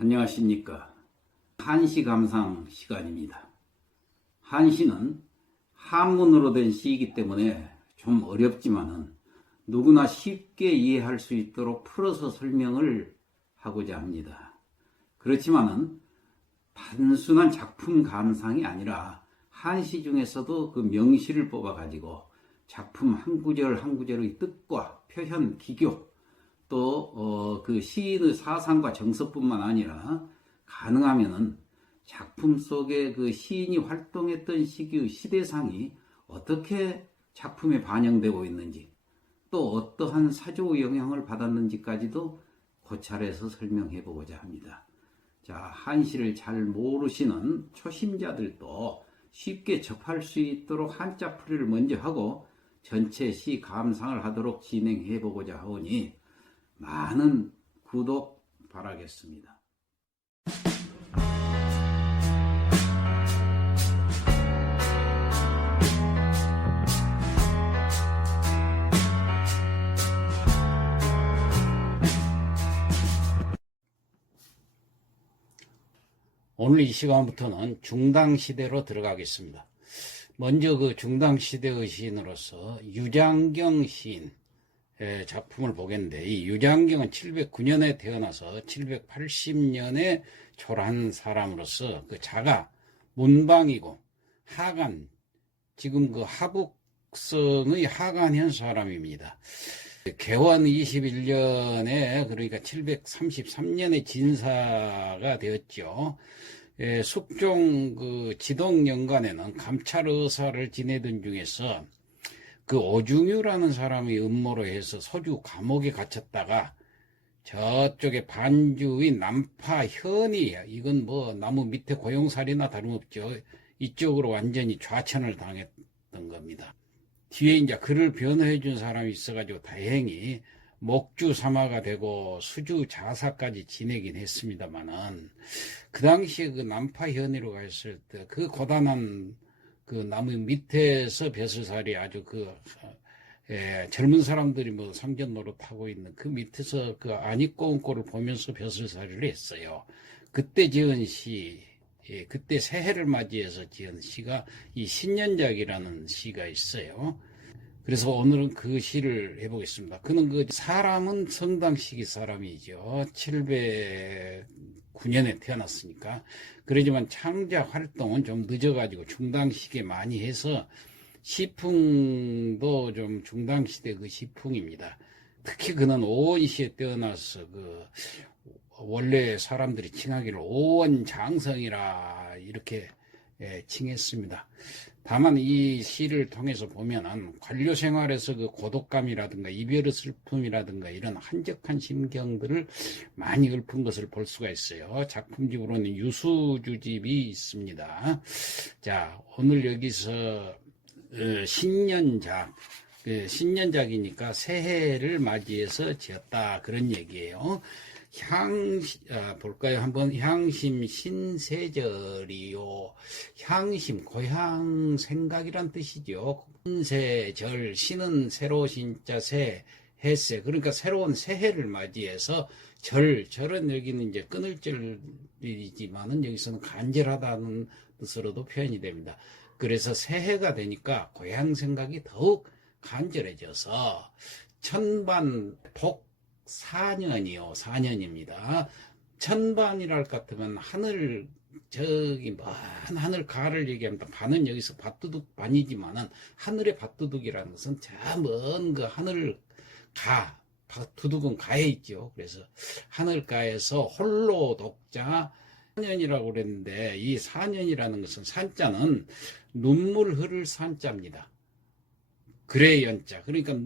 안녕하십니까. 한시 감상 시간입니다. 한시는 한문으로 된 시이기 때문에 좀 어렵지만은 누구나 쉽게 이해할 수 있도록 풀어서 설명을 하고자 합니다. 그렇지만은 단순한 작품 감상이 아니라 한시 중에서도 그 명시를 뽑아가지고 작품 한 구절 한 구절의 뜻과 표현, 기교, 또 그 시인의 사상과 정서뿐만 아니라 가능하면은 작품 속에 그 시인이 활동했던 시기의 시대상이 어떻게 작품에 반영되고 있는지 또 어떠한 사조의 영향을 받았는지까지도 고찰해서 설명해 보고자 합니다. 자, 한시를 잘 모르시는 초심자들도 쉽게 접할 수 있도록 한자풀이를 먼저 하고 전체 시 감상을 하도록 진행해 보고자 하오니 많은 구독 바라겠습니다. 오늘 이 시간부터는 중당시대로 들어가겠습니다. 먼저 그 중당시대의 시인으로서 유장경 시인 의 작품을 보겠는데 이 유장경은 709년에 태어나서 780년에 졸한 사람으로서 그 자가 문방이고 하간 지금 그 하북성의 하간현 사람입니다. 개원 21년에 그러니까 733년에 진사가 되었죠. 예, 숙종 그 지동연간에는 감찰 의사를 지내던 중에서 그 오중유라는 사람이 음모로 해서 소주 감옥에 갇혔다가 저쪽에 반주의 남파현이 이건 뭐 나무 밑에 고용살이나 다름없죠. 이쪽으로 완전히 좌천을 당했던 겁니다. 뒤에 이제 그를 변호해 준 사람이 있어가지고 다행히 목주 사마가 되고 수주 자사까지 지내긴 했습니다만은 그 당시에 그 남파 현이로 갔을 때 그 고단한 그 나무 밑에서 벼슬살이 아주 그 예, 젊은 사람들이 뭐 상전 노릇하고 있는 그 밑에서 그 안익고운꼴을 보면서 벼슬살이를 했어요. 그때 지은 시, 예, 그때 새해를 맞이해서 지은 시가 이 신년작이라는 시가 있어요. 그래서 오늘은 그 시를 해보겠습니다. 그는 그 사람은 성당 시기 사람이죠. 709년에 태어났으니까. 그러지만 창작 활동은 좀 늦어가지고 중당 시기에 많이 해서 시풍도 좀 중당 시대 그 시풍입니다. 특히 그는 오원시에 태어나서 그 원래 사람들이 칭하기를 오원장성이라 이렇게 예, 칭했습니다. 다만 이 시를 통해서 보면은 관료 생활에서 그 고독감이라든가 이별의 슬픔이라든가 이런 한적한 심경들을 많이 읊은 것을 볼 수가 있어요. 작품집으로는 유수주집이 있습니다. 자, 오늘 여기서 어, 신년작, 그 신년작이니까 새해를 맞이해서 지었다 그런 얘기예요. 향, 아, 볼까요? 한번 향심 신세절이요. 향심, 고향 생각이란 뜻이죠. 신세절, 신은 새로 신자 새, 해세. 그러니까 새로운 새해를 맞이해서 절, 절은 여기는 이제 끊을 절이지만은 여기서는 간절하다는 뜻으로도 표현이 됩니다. 그래서 새해가 되니까 고향 생각이 더욱 간절해져서 천반 복 4년이요. 4년입니다. 천반이랄 것 같으면 하늘 저기 먼 하늘 가를 얘기합니다. 반은 여기서 밭두둑 반이지만은 하늘의 밭두둑이라는 것은 저 먼 그 하늘 가 밭두둑은 가에 있죠. 그래서 하늘 가에서 홀로 독자 4년이라고 그랬는데 이 4년이라는 것은 산자는 눈물 흐를 산자입니다. 그래 연자 그러니까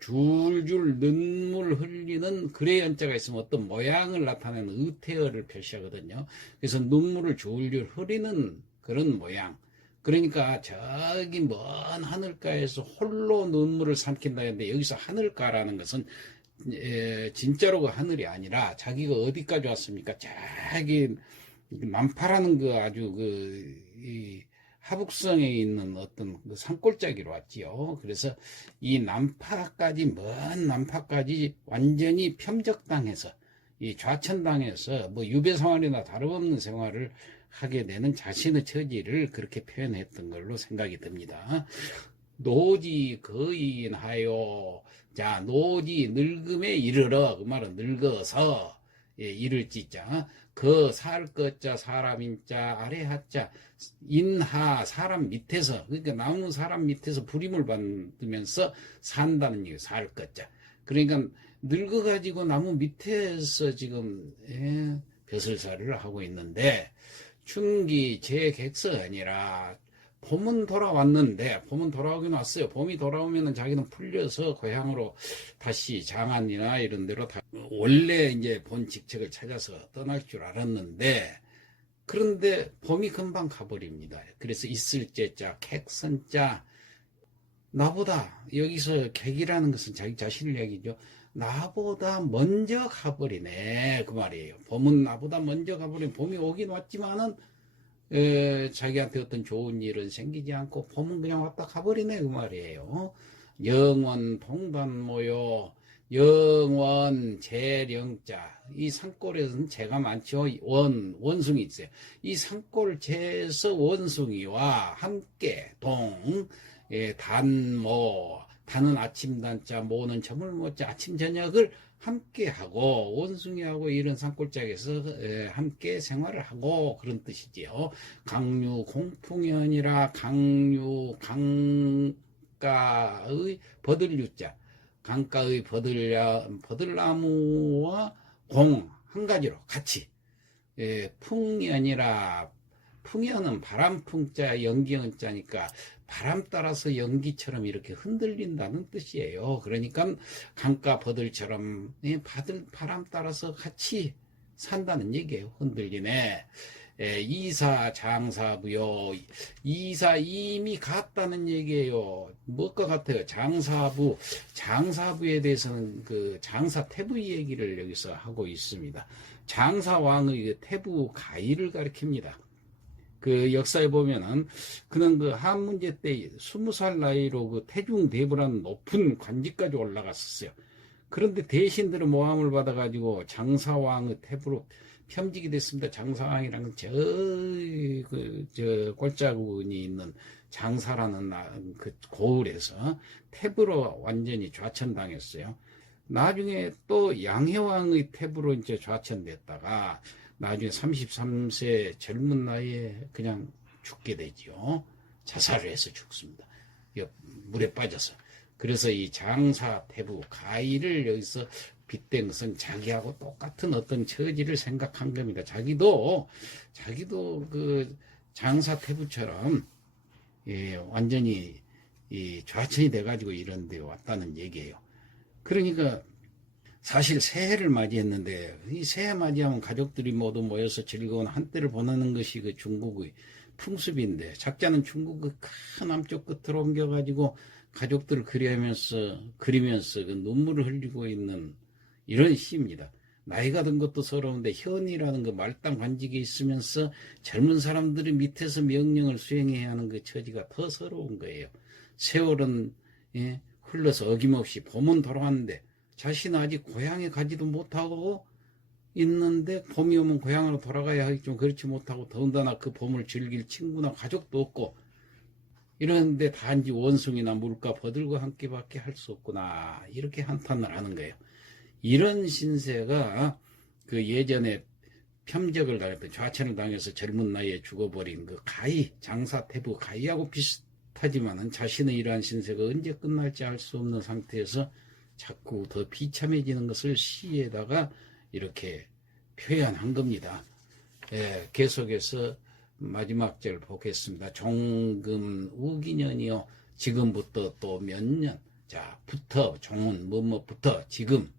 줄줄 눈물 흘리는 그래 연자가 있으면 어떤 모양을 나타내는 의태어를 표시하거든요. 그래서 눈물을 줄줄 흐리는 그런 모양. 그러니까 저기 먼 하늘가에서 홀로 눈물을 삼킨다 했는데 여기서 하늘가라는 것은 에, 진짜로 그 하늘이 아니라 자기가 어디까지 왔습니까? 저기 만파라는 그 아주 그 이, 하북성에 있는 어떤 그 산골짜기로 왔지요. 그래서 이 남파까지, 먼 남파까지 완전히 편적당해서 이 좌천당에서 뭐 유배 생활이나 다름없는 생활을 하게 되는 자신의 처지를 그렇게 표현했던 걸로 생각이 듭니다. 노지 거인하여 자 노지 늙음에 이르러 그 말은 늙어서 예, 이를 찌자 그 살 것자 사람인자 아래 하자 인하 사람 밑에서 그러니까 나무 사람 밑에서 부림을 받으면서 산다는 얘기 살 것자. 그러니까 늙어가지고 나무 밑에서 지금 예, 벼슬살이를 하고 있는데 춘기 제 객서가 아니라 봄은 돌아왔는데 봄은 돌아오긴 왔어요. 봄이 돌아오면은 자기는 풀려서 고향으로 다시 장안이나 이런 데로 다 원래 이제 본 직책을 찾아서 떠날 줄 알았는데 그런데 봄이 금방 가버립니다. 그래서 있을 제자 객선 자 나보다 여기서 객이라는 것은 자기 자신을 얘기죠. 나보다 먼저 가버리네 그 말이에요. 봄은 나보다 먼저 가버린 봄이 오긴 왔지만은 에, 자기한테 어떤 좋은 일은 생기지 않고 봄은 그냥 왔다 가버리네 그 말이에요. 영원 동반 모여 영원 재령자 이 산골에서는 재가 많죠. 원 원숭이 있어요. 이 산골 재에서 원숭이와 함께 동 예, 단모 단은 아침 단자 모는 점을 모자 아침 저녁을 함께 하고 원숭이하고 이런 산골짜기에서 에, 함께 생활을 하고 그런 뜻이지요. 강류 공풍연이라 강류 강가의 버들류자 강가의 버들야 버들나무와 공 한 가지로 같이 예, 풍연이라 풍연은 바람풍자 연기연자니까 바람 따라서 연기처럼 이렇게 흔들린다는 뜻이에요. 그러니까 강가 버들처럼 예, 바람 따라서 같이 산다는 얘기예요. 흔들리네. 예, 이사 장사부요. 이사 이미 갔다는 얘기예요. 무엇과 같아요? 장사부. 장사부에 대해서는 그 장사 태부 얘기를 여기서 하고 있습니다. 장사왕의 그 태부 가의를 가리킵니다. 그 역사에 보면은 그는 그 한 문제 때 스무 살 나이로 그 태중 대부라는 높은 관직까지 올라갔었어요. 그런데 대신들의 모함을 받아가지고 장사왕의 태부로 편직이 됐습니다. 장사왕이라는 저, 그, 저, 골짜군이 있는 장사라는 나- 그 고을에서 태부로 완전히 좌천당했어요. 나중에 또 양해왕의 태부로 이제 좌천됐다가 나중에 33세 젊은 나이에 그냥 죽게 되지요. 자살을 해서 죽습니다. 이 물에 빠져서. 그래서 이 장사 태부 가의를 여기서 빗댄 것은 자기하고 똑같은 어떤 처지를 생각한 겁니다. 자기도 자기도 그 장사 태부처럼 예, 완전히 이 좌천이 돼가지고 이런 데 왔다는 얘기예요. 그러니까 사실 새해를 맞이했는데 이 새해 맞이하면 가족들이 모두 모여서 즐거운 한때를 보내는 것이 그 중국의 풍습인데 작자는 중국의 큰 남쪽 끝으로 옮겨가지고 가족들을 그리면서 그리면서 그 눈물을 흘리고 있는 이런 시입니다. 나이가 든 것도 서러운데 현이라는 그 말단 관직이 있으면서 젊은 사람들이 밑에서 명령을 수행해야 하는 그 처지가 더 서러운 거예요. 세월은 예, 흘러서 어김없이 봄은 돌아왔는데 자신은 아직 고향에 가지도 못하고 있는데 봄이 오면 고향으로 돌아가야 하기 좀 그렇지 못하고 더군다나 그 봄을 즐길 친구나 가족도 없고 이런데 단지 원숭이나 물가 버들과 함께밖에 할 수 없구나 이렇게 한탄을 하는 거예요. 이런 신세가 그 예전에 편적을 당했던 좌천을 당해서 젊은 나이에 죽어버린 그 가희 장사 태부 가희하고 비슷하지만은 자신의 이러한 신세가 언제 끝날지 알 수 없는 상태에서 자꾸 더 비참해지는 것을 시에다가 이렇게 표현한 겁니다. 예, 계속해서 마지막 절 보겠습니다. 종금 우기년이요. 지금부터 또 몇 년. 자, 부터, 종은 뭐뭐부터 지금.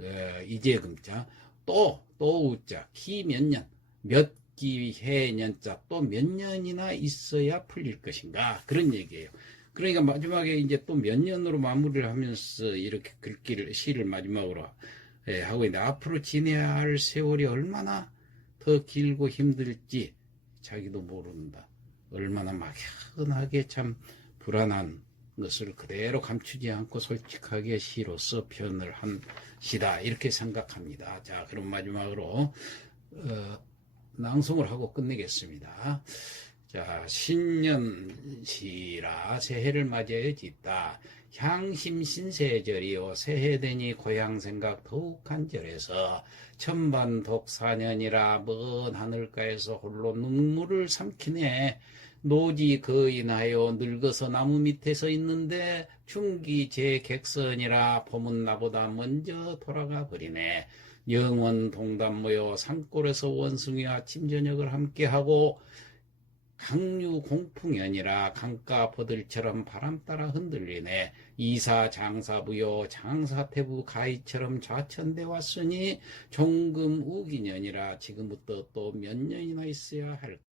예, 이제 금 자. 또, 또 우자. 기 몇 년. 몇 기, 해, 년자. 또 몇 년이나 있어야 풀릴 것인가. 그런 얘기예요. 그러니까 마지막에 이제 또 몇 년으로 마무리를 하면서 이렇게 글귀를, 시를 마지막으로 예, 하고 있는데 앞으로 지내야 할 세월이 얼마나 더 길고 힘들지 자기도 모른다. 얼마나 막연하게 참 불안한 것을 그대로 감추지 않고 솔직하게 시로서 표현을 한 시다 이렇게 생각합니다. 자 그럼 마지막으로 어, 낭송을 하고 끝내겠습니다. 자 신년시라 새해를 맞이하여 짓다. 향심 신세절이요. 새해되니 고향 생각 더욱 간절해서 천반 독 사년이라 먼 하늘가에서 홀로 눈물을 삼키네. 노지 거인하여 늙어서 나무 밑에 서 있는데 중기 제 객선이라 봄은 나보다 먼저 돌아가 버리네. 영원 동담 모여 산골에서 원숭이와 아침 저녁을 함께하고 강류 공풍연이라 강가 버들처럼 바람 따라 흔들리네. 이사 장사부여 장사태부 가희처럼 좌천돼 왔으니 종금 우기년이라 지금부터 또 몇 년이나 있어야 할까.